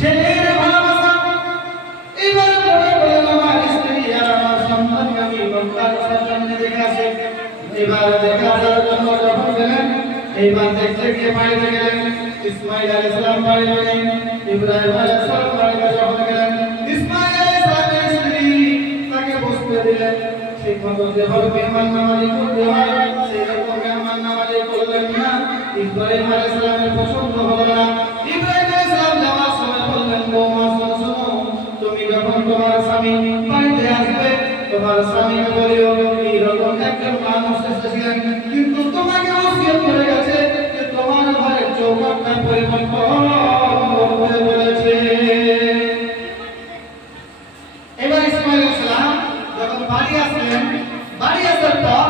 ছেলের ভালোবাসা। এবার মনে করলেন আমার স্ত্রী আর আমার সন্তানকে আমি মক্কার সামনে দেখে আসি। এবার দেখে আসার জন্য যখন গেলেন, এইবার দেখতে গিয়ে বাড়িতে গেলেন। ইসমাইল আলাইহিস সালাম বাড়িতে নেই, ইব্রাহিম আলাইহিস সালাম বাড়িতে যখন গেলেন, ইসমাইল আলাইহিস সালামের স্ত্রী তাকে বসতে দিলেন। সেই মতো যেভাবে মেহমান নামাজি করতে হয় সেই রকম মেহমান নামাজি করলেন না। ইব্রাহিম আলাইহিস সালামের পছন্দ হলো না। ইব্রাহিম আলাইহিস সালাম যাওয়ার সময় বললেন, বৌমা শোনো শোনো, তুমি যখন তোমার স্বামী বাড়িতে আসবে তোমার স্বামীকে বলিও এইরকম একজন মানুষ এসেছিলেন, কিন্তু তোমাকে ওসিয়ত করে গেছে যে তোমার ঘরের চৌকাঠটা পরিবর্তন করতে বলেছে। এবার ইসমাইল আলাইহিস সালাম যখন বাড়ি আসলেন, বাড়ি আসার পর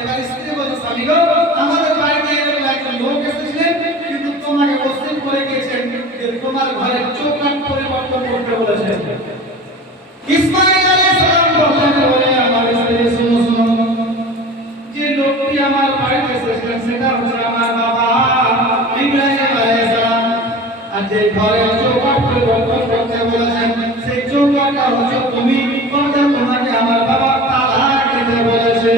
এবার স্ত্রী বলছে, স্বামী গো, আমাদের বাড়িতে এরকম একজন লোক এসেছিলেন, কিন্তু তোমাকে ওসিয়ত করে গেছেন যে তোমার ঘরের চৌকাঠ পরিবর্তন করতে বলেছে। ইসমাইল আলাইহিস সালাম বললেন, ওরে আমার স্ত্রী শুনো শুনো, যে লোকটি আমার বাড়িতে এসেছিলেন সেটা হচ্ছে আমার বাবা ইব্রাহিম আলাইহিস সালাম। আর যে ঘরের চৌকাঠ পরিবর্তন করতে বলেছেন সেই চৌকাঠটা হচ্ছে তুমি, বলতে তোমাকে আমার বাবা তালাক দিতে বলেছে।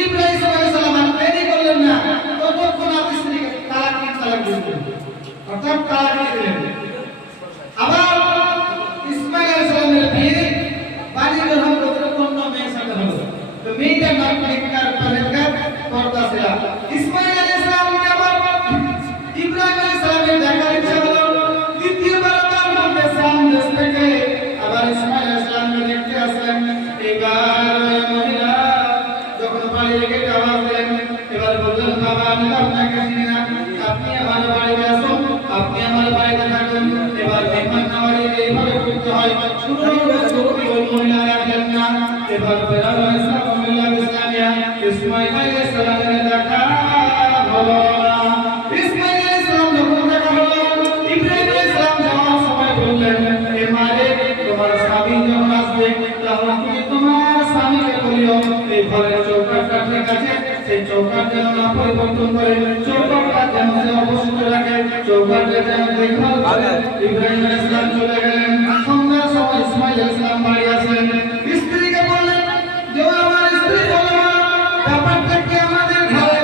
ইব্রাহিম আলাইহিস সালাম আর দেরি করলেন না, ততক্ষণ আপনি স্ত্রীকে তালাক দিলেন, অর্থাৎ তালাক দিয়ে দিলেন। আবার ইসমাইল আলাইহিস সালামের বিয়ে বাড়ি গ্রহণ করতে কোন মেয়ের সাথে হলো, তো মেয়েটার নাম নিকার পরেজগার পর্দা ছিল। ইসমাইল আলাইহিস সালামকে আবার ইব্রাহিম আলাইহিস সালামের দেখার ইচ্ছা হলো, দ্বিতীয়বার তার মধ্যে সামনে থেকে আবার ইসমাইল আলাইহিস সালামকে দেখতে আসলেন। এবার ওই মহিলা যখন বাড়ির গেটে আওয়াজ দিলেন, এবার বললেন, বাবা আমি আপনাকে চিনি না, আপনি আমার বাড়িতে আসুন, আপনি আমার বাড়িতে থাকুন। এবার মেহমান নামাজি এইভাবে করতে হয়, শুরু ওই মহিলা রাখলেন না। এবার ফেরাউন আলাইহিস সালাম ইসলামিয়া ইসমাইল আলাইহিস সালামের দেখা হলো না। ইসমাইল আলাইহিস সালাম যখন দেখা হলো, ইব্রাহিম আলাইহিস সালাম যাওয়ার সময় বললেন, এ মারে তোমার স্বামী যখন আসবে তখন তুমি তোমার স্বামীকে বলিও এই ঘরের চৌকাঠটা ঠিক আছে, সেই চৌকাঠ যেন না পরিবর্তন করে, চৌকাঠটা যেন সে অবশিষ্ট রাখে, চৌকাঠটা যেন দেখভাল করে। ইব্রাহিম আলাইহিস সালাম চলে গেলেন। সন্ধ্যার সময় ইসমাইল আলাইহিস সালাম বাড়ি আসলেন। স্ত্রীকে বললেন যে আমার স্ত্রী বলো ব্যাপারটা কি, আমাদের ঘরে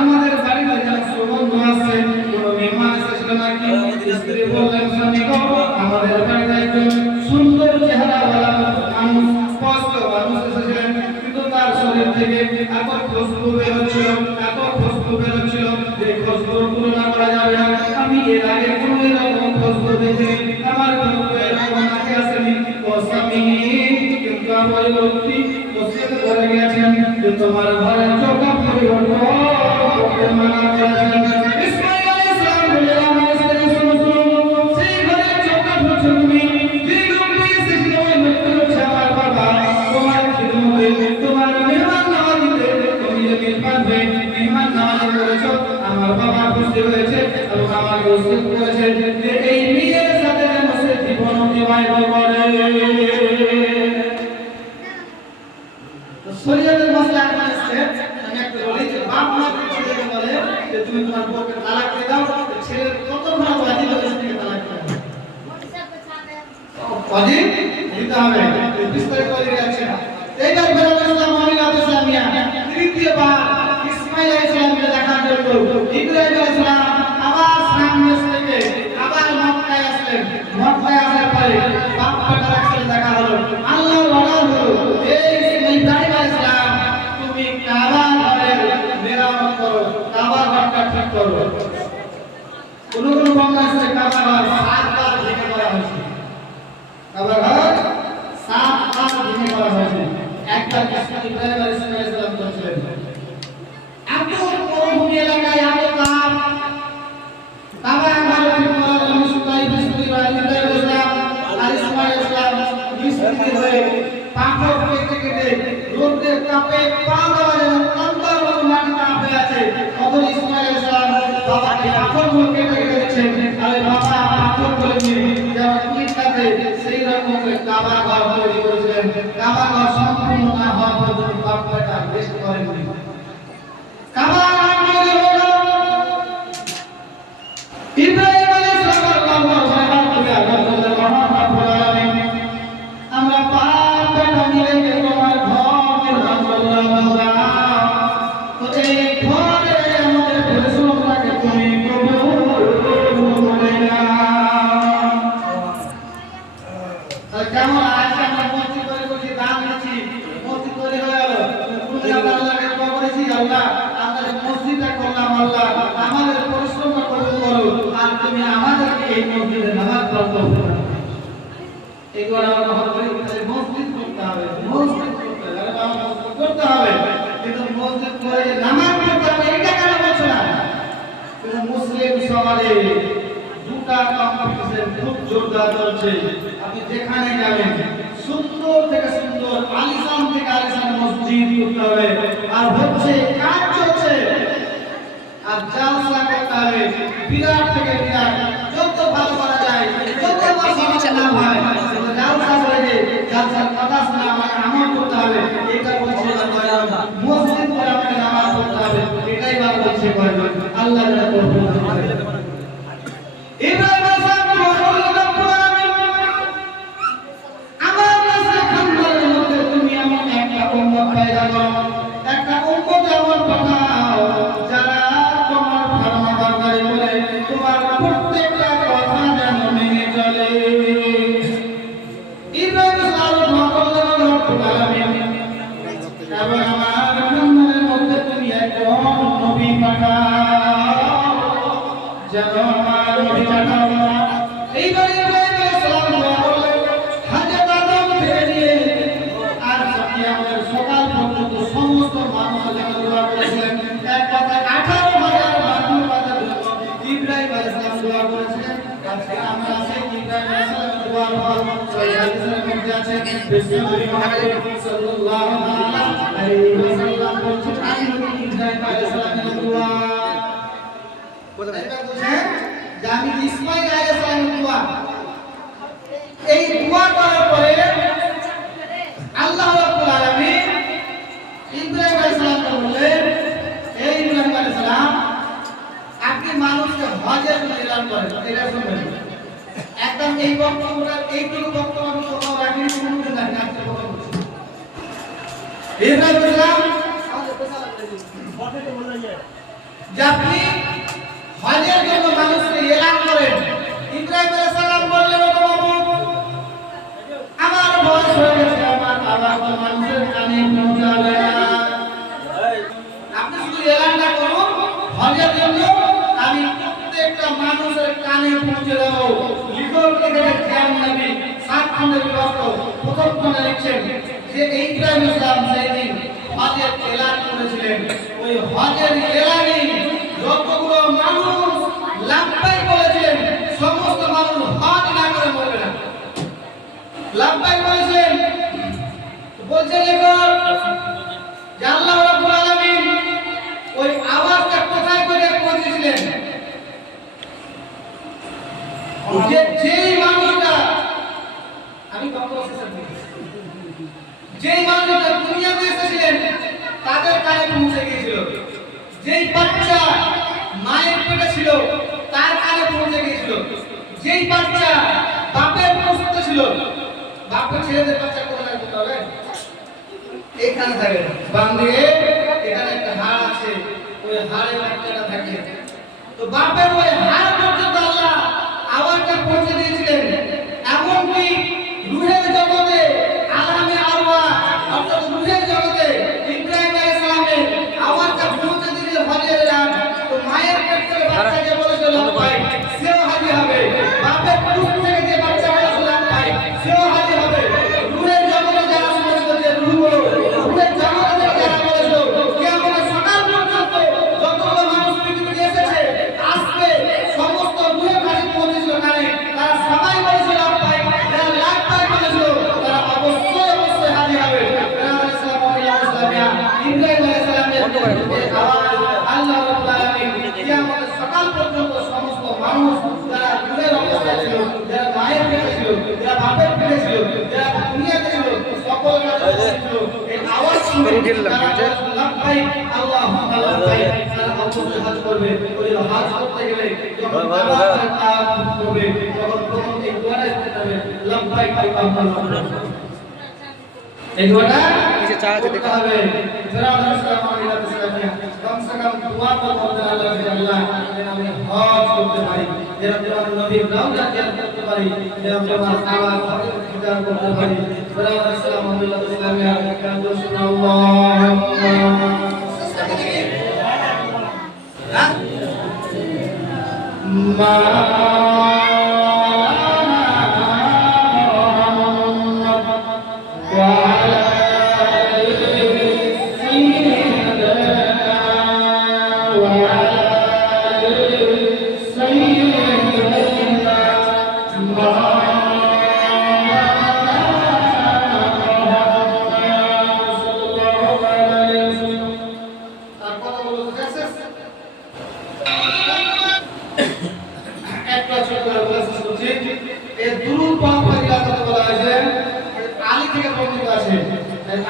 আমাদের বাড়িতে যেন সুগন্ধ আসছে, কোনো মেহমান এসেছিল নাকি? স্ত্রী বললেন, স্বামী গো, আমাদের বাড়িতে একজন সুন্দর চেহারাওয়ালা মানুষ, স্পষ্ট মানুষ এসেছিলেন, কিন্তু তার শরীর থেকে এত খুশবু বের হচ্ছিল, এত খুশবু বের হচ্ছিল যে খুশবুর তুলনা করা যাবে না। আমি এর আগে কোনো এরকম খুশবু দেখিনি, আমার খুশবু এরকম আগে আসেনি। ও স্বামী, কিন্তু আমার লোকটি ওসিয়ত করে গেছেন যে তোমার ঘরের চৌকাঠ পরিবর্তন করতে মানা করেছেন। ইসমাইল আলাইহিস সালাম বললেন, আমার স্ত্রী শুনো শুনো, সেই ঘরের চৌকাঠ হচ্ছে তুমি, যে লোকটি এসেছিল ওই লোকটি হচ্ছে আমার বাবা। তোমার খিদমতে, তোমার মেহমান নওয়াজিতে তুমি যে মেহমান নওয়াজি করেছো, আমার বাবা খুশি হয়েছে এবং আমাকে ওসিয়ত করেছে যে এই মেয়ের সাথে যেন সে জীবন অতিবাহিত করে। শরীয়তের মাসলা এখন আসছে, আমি একটা বলি যে বাপ মা ছেলেকে বলে যে তুমি তোমার বউকে তালাক দিয়ে দাও, ছেলের কত ভালো ওয়াজিব স্ত্রীকে তালাক দিতে হবে, ওয়াজিব দিতে হবে, বিস্তারিত ওয়াজিব আছে। এইবার ফেরাউন ইসলাম মহিলাতে ইসলামিয়া তৃতীয়বার ইসমাইল আলাইহিস সালামকে দেখার জন্য ইব্রাহিম আলাইহিস সালাম আবার সামনে থেকে আবার মক্কায় আসলেন। মক্কায় আসার পরে বাপ বেটার একসাথে দেখা হলো। আল্লাহর অর্ডার হলো, এই ইব্রাহিম আলাইহিস সালাম তুমি কাবা ঘরের মেরামত করো, কাবা ঘরটা ঠিক করো। কোন কোন বর্ণনা আছে কাবা ঘর 7 বার ভেঙে করা হয়েছে, কাবা ঘর 7 বার ভেঙে করা হয়েছে। একবার ইব্রাহিম আলাইহিস সালাম করেছিলেন। এত মরুভূমি এলাকায় এত তাপ, কাবা ঘর ঠিক করার জন্য ইব্রাহিম আলাইহিস সালাম আর ইসমাইল আলাইহিস সালাম মিস্ত্রি হয়ে পাথর কেটে কেটে রোদের তাপে পা দেওয়া যেন তন্তার মতো মাটিতে আপে আছে, তখন ইসমাইল আলাইহিস সালাম বাবাকে পাথরগুলো কেটে কেটে দিচ্ছেন, আর বাবা পাথরগুলো নিয়ে যেমন ইট কাটে সেই রকম করে কাবা ঘর তৈরি করেছিলেন। কাবা ঘর সম্পূর্ণ না হওয়া পর্যন্ত বাপ্পাটা রেস্ট করেননি। কাবা ঘর তৈরি হলো, ইব্রাহিম আল্লাহ আমাদের পরিশ্রমটা কবুল করো আর তুমি আমাদেরকে এই মসজিদে নামাজ পড়তে হবে এগুলো আমরা ভাবি তাহলে মসজিদ করতে হবে মসজিদ করতে হবে কিন্তু মসজিদ করে নামাজ পড়তে হবে এটা কেন বলছো না কিন্তু মুসলিম সমাজে দুটা কম্পিটিশন খুব জোরদার চলছে আপনি যেখানে যাবেন সুন্দর থেকে সুন্দর আলিশান থেকে আলিশান মসজিদ করতে হবে আর হচ্ছে কাজ চলছে আর জালসা করতে হবে বিরাট থেকে বিরাট যত ভালো করা যায় যত মসজিদ না হয় জালসা করে জালসার কথা শোনা আমাকে আমল করতে হবে এটা বলছে মসজিদ করে আমাকে নামাজ পড়তে হবে এটাই বার বলছে কয়জন আল্লাহ যেন তৌফিক দান করে ইব্রাহিম আলাইহিস সালাম আমার কাছে খানদানের মধ্যে তুমি এমন একটা উম্মত পয়দা করো একটা উম্মত এমন পাঠাও যারা তোমার ফরমাবরদারি করে তোমার প্রত্যেকটা কথা যেন মেনে চলে ইব্রাহিম আলাইহিস সালাম বললেন রব্বুল আলামিন এবং আমার খানদানের মধ্যে তুমি একজন নবী পাঠাও যেন আমার নবী পাঠাও এইবার ইব্রাহিম আলাইহিস সালাম বললেন হযরত আদম থেকে নিয়ে আর কিয়ামতের সকাল পর্যন্ত সমস্ত মানুষ যারা দোয়া করেছিলেন এক কথায় 18,000 মানুষ বাজার জন্য ইব্রাহিম আলাইহিস সালাম দোয়া করেছিলেন আজকে আমরা সেই ইব্রাহিম আলাইহিস সালামের দোয়ার ফল সহিহ হাদিসের মধ্যে আছে বিশ্বনবী সাল্লাল্লাহু আলাইহি ওয়াসাল্লাম বলেছেন আমি ইব্রাহিম আলাইহিস সালামের দোয়া যে আমি ইসমাঈল আলাইহিস সালামের দোয়া এই দোয়া করার পরে আল্লাহ রাব্বুল আলামিন ইব্রাহিম আলাইহিস সালামকে বললেন এই ইব্রাহিম আলাইহিস সালাম আপনি মানুষকে হজের জন্য এলান করেন এটা শুনবেন একদম এই বক্তব্যটা এইটুকু বক্তব্য আমি কোথাও রাখিনি কোনো কিছু জানি না আজকে কথা বলছি ইব্রাহিম আলাইহিস সালাম যে আপনি হজের জন্য মানুষকে এলান করেন ইব্রাহিম আলাইহিস সালাম বললেন ও বাবু আমার বয়স হয়ে গেছে আমার আবার তো মানুষের কানে পৌঁছাবে না আপনি শুধু এলানটা করুন হজের জন্য আমি প্রত্যেকটা মানুষের কানে পৌঁছে দেব লিখক লিখে জ্ঞান নবী 7 খণ্ডের বিভক্ত প্রথম খণ্ডে লিখছেন যে ইব্রাহিম আলাইহিস সালাম সেদিন হজের এলান করেছিলেন ওই হজের এলানে যতগুলো মানুষ লাব্বাইক বলেছিলেন সমস্ত মানুষ হজ না করে মরবে না লাব্বাইক বলেছিলেন বলছেন এখন যে আল্লাহ রাব্বুল আলামিন ওই আওয়াজটা কোথায় করে পৌঁছেছিলেন যে যেই মানুষটা আমি বক্তব্য শেষ করছি যেই মানুষটা দুনিয়াতে এসেছিলেন তাদের কানে পৌঁছে গিয়েছিল যেই বাচ্চা মায়ের পেটে ছিল তার কানে পৌঁছে গিয়েছিল যেই বাচ্চা বাপের প্রসূতিতে ছিল বাপের ছেলেদের বাচ্চা কোথায় করতে হবে এখানে থাকে বাম দিকে এখানে একটা হাড় আছে ওই হাড়ে বাচ্চাটা থাকে তো বাপের ওই হাড় পর্যন্ত আল্লাহ আওয়াজটা পৌঁছে দিয়েছিলেন এমনকি রূহের জগতে আলামে আরওয়াহ অর্থাৎ রূহের জগতে ইব্রাহিম আলাইহিস সালামের আওয়াজটা পৌঁছে দিলে হজের রাত তো মায়ের পেট থেকে বাচ্চাকে বলেছিল ভাই সেও হাজি হবে বাপের পেট থেকে যে বাচ্চা বলেছিল ভাই সেও হাজি হবে রূহের জগতে যারা বলেছিল যে রূহের জগতে যারা বলেছিল কিয়ামতের সকাল পর্যন্ত যতগুলো মানুষ পৃথিবীতে এসেছে আসবে সমস্ত রূহের কাছে পৌঁছেছিল কানে তারা সবাই বলেছিল ভাই যারা লাখ ভাই বলেছিল তারা অবশ্যই হাজি হবে ইব্রাহিম আলাইহিস সালামের আওয়াজ আল্লাহ রাব্বুল আলামিন কিয়ামতের সকাল পর্যন্ত সমস্ত মানুষ যারা রূহের অবস্থায় ছিল যারা মায়ের পেটে ছিল যারা বাপের পেটে ছিল যারা দুনিয়াতে ছিল সকল ছিল এই আওয়াজ শুনে লাব্বাইক আল্লাহুম্মা লাব্বাইক তারা অবশ্যই হজ করবে ওই হজ করতে গেলে যখন করবে তখন প্রথম এই দোয়াটা করতে হবে লাব্বাইক আল্লাহুম্মা লাব্বাইক এই দোয়াটা নিচে চা আছে দেখতে হবে ফেরাউন সালাম আলাইহিস সালাম কম সে কম দোয়া তো করতে আল্লাহ যেন আমি হজ করতে পারি যেন আমার নবীর রওজা জিয়ারত করতে পারি যেন আমার কাবা ঘরের পূজা করতে পারি ফেরাউন সালাম আলাইহিস সালাম আল্লাহুম্মা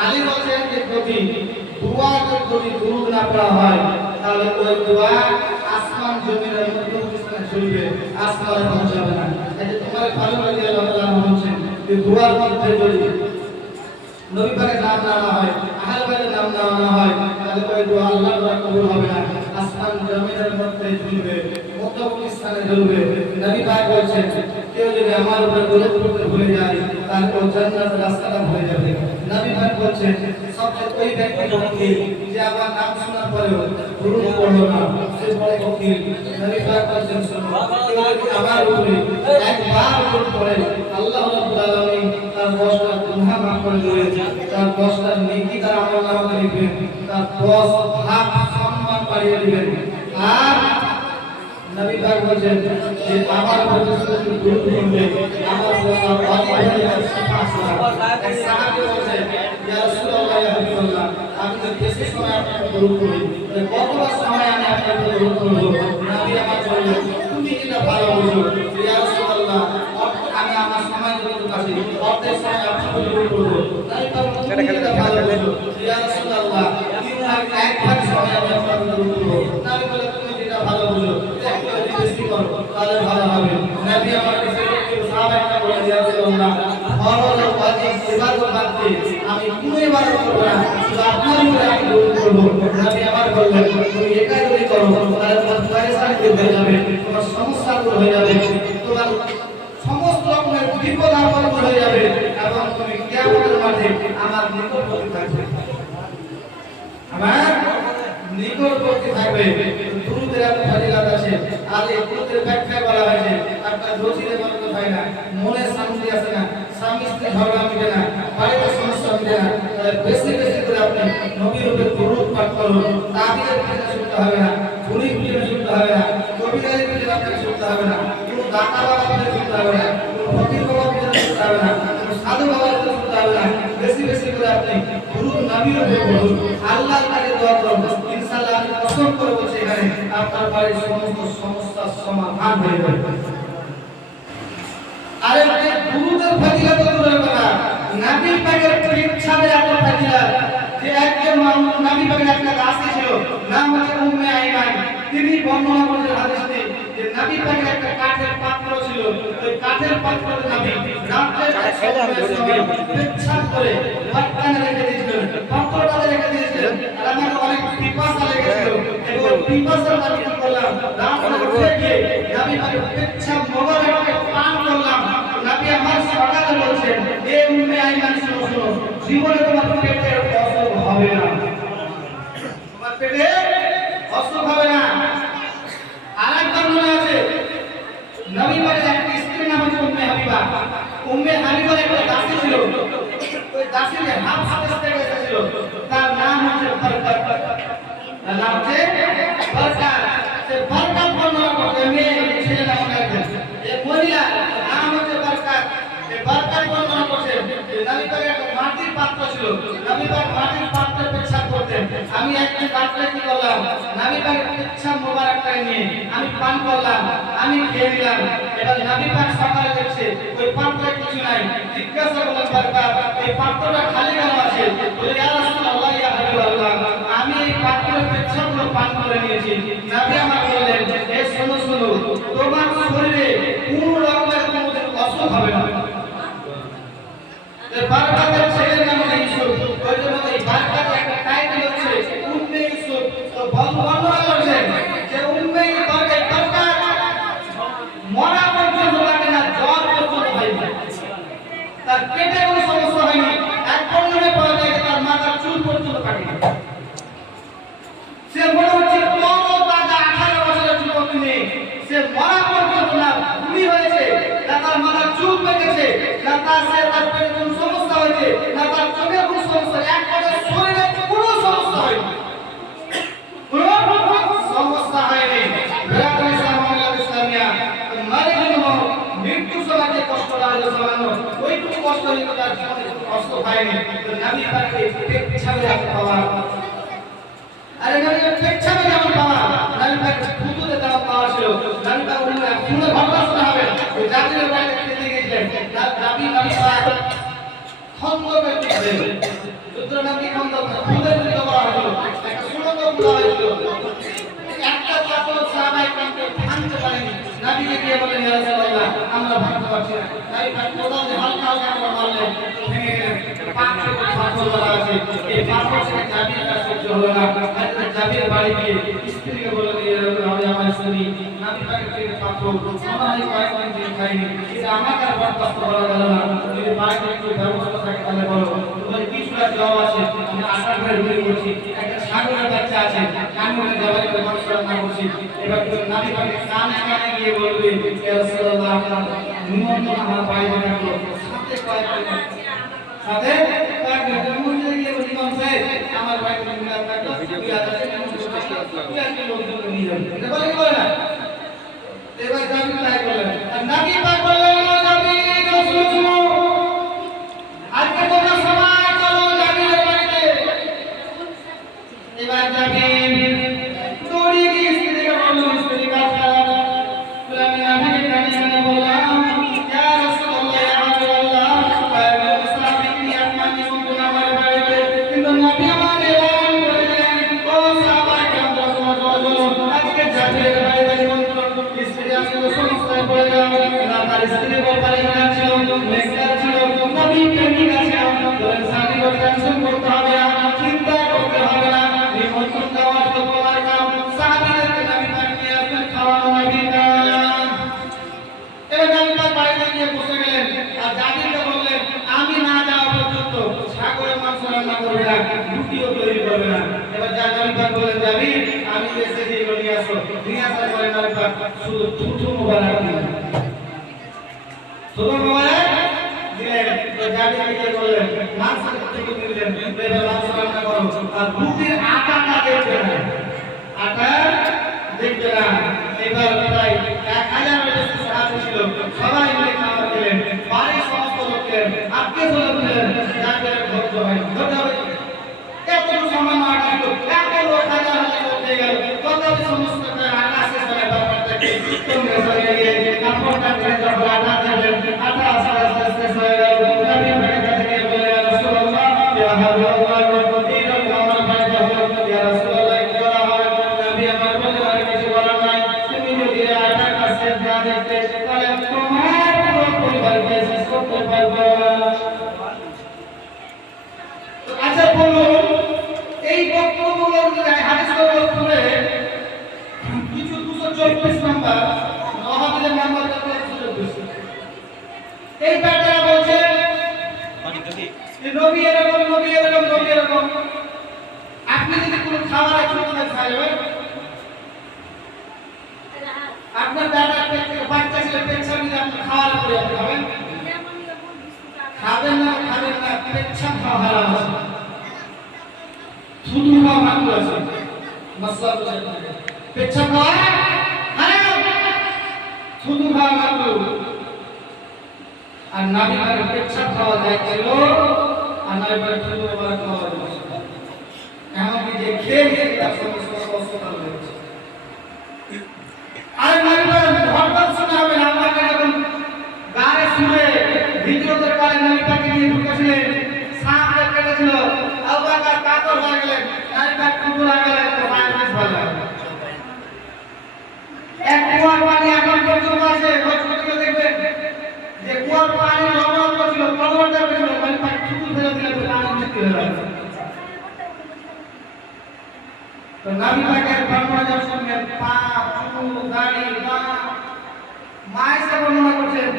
আলী বলেন যে যদি দোয়া যদি দুরূদ না পড়া হয় তাহলে ওই দোয়া আসমান জমিনের মধ্যে স্থানে চলবে, আসমানে পৌঁছাবে না। এই যে তোমার ভালো লাগে আল্লাহ বলছেন যে দোয়ার মধ্যে যদি নবী পাকের নাম নেওয়া হয়, আহলে বাইতের নাম নেওয়া হয়, তাহলে ওই দোয়া আল্লাহর দ্বারা কবুল হবে না, আসমান জমিনের মধ্যে চলবে, মধ্যবর্তী স্থানে চলবে। নবী পাক বলছেন কেউ যদি আমার উপরে দরুদ পড়তে ভুলে যায় তাহলে ও জান্নাতের রাস্তাটা ভুলে যাবে। নবী পাক বলছেন সবচেয়ে ওই ব্যক্তি বকিল যে আমার নাম শোনার পরেও দরুদ পড়লো না, সে বড় বকিল। নবী পাক বলছেন কেউ যদি আমার উপরে একবার দরুদ পড়ে আল্লাহ রাব্বুল আলামিন তার 10টা গুনাহ মাফ করে দেবেন, তার 10টা নেকি তার আমলনামায় লিখবেন, তার 10 ভাগ সম্মান বাড়িয়ে দিবেন। আর নবী পাক বলেন যে আমার প্রতি যদি দরুদ পড়বে আমার উপর আল্লাহ এক সাহাবী বলেন ইয়া রাসূলুল্লাহ ইয়া হাবিবাল্লাহ আমি তো বেশি সময় আপনাকে দরুদ পড়ি, কতবার সময় আমি আপনাকে দরুদ পড়ব? নবী আমার বললেন তুমি এটা ভালো বুঝো ইয়া রাসূলুল্লাহ আমি আমার সময় যদি কাছে অর্ধেক সময় আপনাকে দরুদ পড়ব। নবী পাক তুমি এটা ভালো বুঝো ইয়া রাসূলুল্লাহ তুমি এক ভাগ সময় আমি আপনাকে দরুদ পড়ব। নবী বলে তুমি এটা ভালো বুঝো তাহলে ভালো হবে। নবী আমার কাছে সাহাবায়ে বলে ইয়া রাসূলুল্লাহ ফরজ ও ওয়াজিব ইবাদত বাদ দিয়ে আমি কোনো ইবাদত করব না, শুধু আপনার উপরে আমি দরুদ পড়ব। নবী আমার বললেন তুমি একাই যদি করো তাহলে তোমার পরেশানি দূর হয়ে যাবে, তোমার সমস্যা দূর হয়ে যাবে, তোমার সমস্ত রকমের বিপদ আপদ দূর হয়ে যাবে এবং তুমি কিয়ামতের মাঠে আমার নিকটবর্তী থাকবে, আমার নিকটবর্তী থাকবে। দুরুদের এত ফজিলত আছে, আর এই দুরুদের ব্যাখ্যা বলা হয়েছে আপনার রুচিতে বরকত হয় না, মনে শান্তি আসে না, স্বামী স্ত্রী ঝগড়া মিটে না, বাড়িতে সমস্যা মিটে না। বেশি বেশি করে আপনি নবীর উপরে দুরুদ পাঠ করুন। তাবিদের পিছনে ছুটতে হবে না, ঝুড়ি পিছনে ছুটতে হবে না, কবিরাজের পিছনে আপনাকে ছুটতে হবে না, কোনো দাতা বাবার পিছনে ছুটতে হবে না, কোনো ফকির বাবার পিছনে ছুটতে হবে না, কোনো সাধু বাবার পিছনে ছুটতে হবে না। বেশি বেশি করে আপনি দুরুদ নবীর উপরে পড়ুন, আল্লাহর কাছে দোয়া করুন, ইনশাআল্লাহ আমি কসম করে বলছি এখানে আপনার বাড়ির সমস্ত সমস্যার সমাধান হয়ে যাবে। আরে দুরুদের ফজিলত দূরের কথা, নবী পাকের ইচ্ছাতে এত ফজিলত যে একজন মানুষ নবী পাকের একটা দাসী ছিল, নাম হচ্ছে উম্মে আইমান। তিনি বর্ণনা করেছেন হাদিসে যে নবী পাকের একটা কাঠের পাত্র ছিল, ওই কাঠের পাত্রতে নবী রাতে পেচ্ছাপ করে পাত্রে রেখে দিয়েছিলেন, পাত্রটাতে রেখে দিয়েছিলেন। আর আমার অনেক পিপাসা লেগেছিল, এবং পিপাসার আমি কি করলাম রাতে গিয়ে নবী পাকের পেচ্ছাপ মোবারককে পান করলাম। নবী আমার সকালে বলছেন এ উম্মে আইমান শুনো শুনো, জীবনে তোমার পেটে অসুখ হবে না, তোমার পেটে অসুখ হবে না। আরেকবার মনে আছে নবী পাকের একটা স্ত্রী নাম হচ্ছে উম্মে হাবিবা। উম্মে হাবিবার একটা দাসী ছিল, ওই দাসীর হাত হাতে থেকে এসেছিল, তার নাম হচ্ছে বরকত, তার নাম হচ্ছে বরকত। সে বরকত বর্ণনা করতে মেয়ে ছেলে নাম রাখবেন, এই মহিলা নাম হচ্ছে বরকত। এই বরকত বর্ণনা করছে নবী পাকের একটা মাটির পাত্র ছিল, নবী পাক মাটির পাত্রে পেচ্ছাপ করতেন। আমি একটি পাত্রে কি করলাম, নবী পাকের পেচ্ছাপ মোবারকটাকে নিয়ে আমি পান করলাম, আমি খেয়ে নিলাম। এবার নবী পাক সকালে দেখছে ওই পাত্রে কিছু নাই, জিজ্ঞাসা করলেন বরকত এই পাত্রটা খালি কেন আছে? বলে ইয়া রাসূলুল্লাহ ইয়া হাবিবাল্লাহ আমি এই পাত্রের পেচ্ছাপগুলো পান করে নিয়েছি। নবী আমার বললেন এ শোনো শোনো, তোমার শরীরে কোনো রকমের কোনো অসুখ হবে না। এই বরকতের ছেলের নাম হচ্ছে ইউসুফ, ওই জন্য এই বরকতের একটা টাইটেল হচ্ছে উম্মে ইউসুফ। তো বর্ণনা করছে যে উম্মে বরকত মরা পর্যন্ত লাগে না, জ্বর পর্যন্ত হয় না, তার পেটে কোনো সমস্যা হয়নি, এক বর্ণনায় পাওয়া যায় তার মাথার চুল পর্যন্ত কাটে না। সে মনে হচ্ছে কত তাজা 18 বছরের যুবক মেয়ে, সে মরা পর্যন্ত না ভূমি হয়েছে, না তার মাথার চুল পেকেছে, না তার পেটে কোনো সমস্যা হয়েছে, না তার চোখের কোনো সমস্যা, এক কথায় শরীরে কোনো সমস্যা হয়নি, কোনো সমস্যা হয়নি। বেরাদারি সালাম ইসলামিয়া মালিকুল মউত মৃত্যুর সময় যে কষ্ট লাগলো সামান্য, ওইটুকু কষ্ট নিয়ে তার জীবনে কষ্ট হয়নি। তো নবী পাকের পেছাবে পাওয়া, আরে নবী পেছাবে যেমন পাওয়া, নবী পাকের ফুতুতে দেওয়া পাওয়া ছিল। নবী পাক কোনো ঘটনা শোনা হবে যে জাতির বাইরে খেতে গিয়েছিলেন, নবী পাক খন্দকের দিকে যুদ্ধ নবী খন্দক খুলে দিতে করা হলো, একটা সুড়ঙ্গ খোলা হয়েছিল, একটা পাথর সাহাবায়ে কেরামকে ভাঙতে পারেনি। নবীকে গিয়ে বলেন ইয়া রাসূলুল্লাহ আমরা ভাঙতে পারছি না। নবী পাক কোদাল দিয়ে হালকা হালকা করে মারলেন, ভেঙে গেলেন। পাথর বলা আছে, এই পাথর থেকে জাবির কাছে সহ্য হলো না। জাবির বাড়ি গিয়ে স্ত্রীকে বললেন ইয়া রাসূলুল্লাহ আমার স্ত্রী নবী পাকের থেকে পাথর আমাদের কয়েকদিন দিন খাইনি, এটা আমাকে আর বরদাস্ত করা গেল না। যদি বাড়িতে একটু ব্যবস্থা থাকে তাহলে বলো। তোমার কিছুটা জবাব আছে, আমি আশা করে রুটি করছি, একটা ছাগলের বাচ্চা আছে, আমি ওকে জবাই করে মাংস রান্না করছি। এবার তুমি নবী পাকের কানে কানে গিয়ে বলবে ইয়া রাসূলুল্লাহ আপনার নিমন্ত্রণ আমার বাড়িতে থাকলো, সাথে কয়েকদিন মসজিদে গিয়ে বলি ইমাম সাহেব আমার বাড়িতে মিলাদ থাকলো, মিলাদ আছে লোকজন নিয়ে যাবে, এটা বলে কি বলে না? এবার জাবির তাই বললেন, আর নবী পাক বললেন নবী রাসূল শুনো, আজকে তোমরা সবাই চলো জাবিরের বাড়িতে। এবার জাবির দৌড়ে গিয়ে স্ত্রীকে বলল, স্ত্রী কাছে বলে আমি নবীকে কানে কানে বললাম ইয়া রাসূলুল্লাহ ইয়া হাবিবাল্লাহ মুসাফির আমার নিমন্ত্রণ আমার বাড়িতে, কিন্তু নবী আমার এলান করে দিলেন ও সাহাবায়ে কেরাম আজকে জাবিরের বাড়িতে নিমন্ত্রণ। স্ত্রী আসলে সমস্যায় পড়ে গেল, না তার স্ত্রী বলপারে ছিল, লেকচার ছিল, নবী প্রেমিক আছে, বলেন সাহাবীকে টেনশন করতে হবে না, চিন্তা করতে হবে না, নিমন্ত্রণ দেওয়া তো তোমার কাম, সাহাবীদেরকে নবী পাক নিয়ে আসবেন, খাওয়ানো নবীর কাজ। এবার নবী পাক বাড়িতে গিয়ে বসে গেলেন, আর জাবিরকে বললেন আমি না যাওয়া পর্যন্ত ছাগলের মাংস রান্না করবে না, রুটিও তৈরি করবে না। এবার নবী পাক বললেন জাবির আমি এসে দিয়ে নিয়ে আসো, নিয়ে আসার পরে নবী পাক শুধু থুথু মোবারক দিলেন, শুধু মোবারক দিলেন। তো জাবিরকে গিয়ে বললেন মাংস থেকে দিলেন, এবার মাংস রান্না করো, আর রুটির আটাটা দেখবে না, আটা দেখবে না। এবার প্রায় 1000 বেশি সাহাবী ছিল, সবাই মিলে খাবার খেলেন, বাড়ির সমস্ত লোক খেলেন, আত্মীয়স্বজন খেলেন, জাবিরের ধৈর্য হয় ধৈর্য হবে এত সামান্য আটা ছিল, এত লোক হাজার হাজার লোক হয়ে গেল, কত সমস্ত আটা শেষ হয়ে ব্যাপারটাকে তোমরা সরিয়ে গিয়ে কাপড়টা ধরে যখন আটা দিলেন, আটা আস্তে আস্তে শেষ হয়ে গেল। নবী পাকের কাছে গিয়ে বলে ইয়া রাসূলুল্লাহ ইয়া হাবিবাল্লাহ এরকম আমার বাড়িতে হলো, ইয়া রাসূলুল্লাহ কি করা হয়? নবী আমার বলে আর কিছু বলার নাই, তুমি যদি আটাটা শেষ না দেখতে তাহলে তোমার পুরো পরিবারকে শেষ করতে পারবে। আচ্ছা বলুন এই বক্তব্যগুলো হাদিসগুলো পড়ে কিছু 224 নাম্বার ওয়াহাবীদের নাম্বার কত 224 এই ব্যাপারে বলছে যে নবী এরকম নবী এরকম নবী এরকম। আপনি যদি কোনো খাবার একটু খাবেন, আপনার দাদা বাচ্চা ছেলে পেছন দিয়ে আপনি খাওয়ার পরে আপনি খাবেন, খাবেন না পেছন খাওয়া হারাম আছে, থুতু খাওয়া মাকরুহ আছে, মাসলা বুঝে পেছন খাওয়া হারাম, থুতু খাওয়া মাকরুহ। আর নবী পাকের পেছন খাওয়া যায় ছিল, আর নবী পাকের থুতু খাওয়া যায় ছিল, এমনকি যে খেয়ে তার সঙ্গে অসুস্থ হয়েছে। আর নবী পাকের ঘটনা শোনা হবে না, আমাকে যখন গায়ে শুনে হিজরতের কালে নবী পাকে নিয়ে ঢুকেছিলেন, সাহাবীরা কেটেছিল, আবু বকর কাতর হয়ে গেলেন, নবী পাক কুকুর হয়ে গেলেন, তো মায়ের বেশ ভালো লাগে। এক কুয়ার পানি এখন পর্যন্ত আছে, হসপিটালে দেখবেন যে কুয়ার পানি লবণ ছিল, লবণটা ছিল, নবী পাক কুকুর ফেলে দিলেন, পানি মৃত্যু হয়ে গেল। তো নবী পাকের বর্ণনা যখন শুনবেন পা চুল দাড়ি মায়ের বর্ণনা করছেন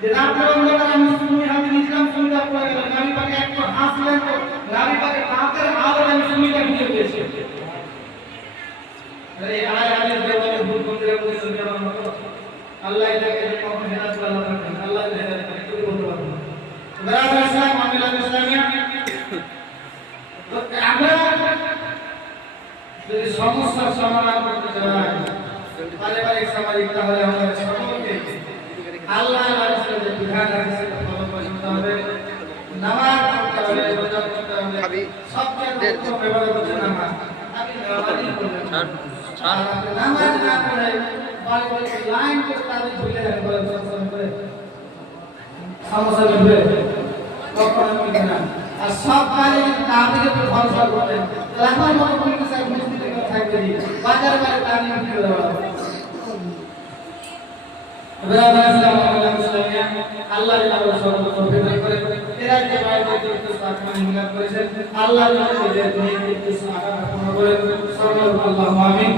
যে রাতের অন্ধকারে আমি সুই হাতে নিয়েছিলাম, সুইটা পড়ে গেল, নবী পাকে একটু হাসলেন, তো নবী পাকের হাতের আলোয় আমি সুইটা ভিজে গিয়েছি। এই আয় আলের দেওয়ালে ভূত করে বলছেন আমার মতো আল্লাহ এটাকে কখন হেদায়েত করে আল্লাহ রাখেন আল্লাহ হেদায়েত করে কি বলতে পারবো বরাবর ইসলাম আমিলা ইসলামিয়া তো আমরা যদি সমস্যার সমাধান করতে চাই পারিবারিক সামাজিক তাহলে আমাদের সকলকে আল্লাহ রাসূলের বিধান আছে ফলো করতে হবে নামাজ পড়তে হবে রোজা করতে হবে সবচেয়ে উত্তম ইবাদত হচ্ছে নামাজ আপনি নামাজই পড়বেন নামাজ না পড়ে বাড়িতে লাইন করে তাদের ঝুলে রাখবে সবসময় করে সমস্যা হবে কখনো মিলবে না আর সব কাজে তাদের উপর ভরসা করতে আমার মতো পুলিশ সাহেব মসজিদে থাকবে বাজার বাজার তানি উঠে দেওয়া আল্লাহ করে এরা যে বাইরে হিমত করেছেন আল্লাহ আল্লাহ আমিন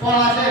পড়া আছে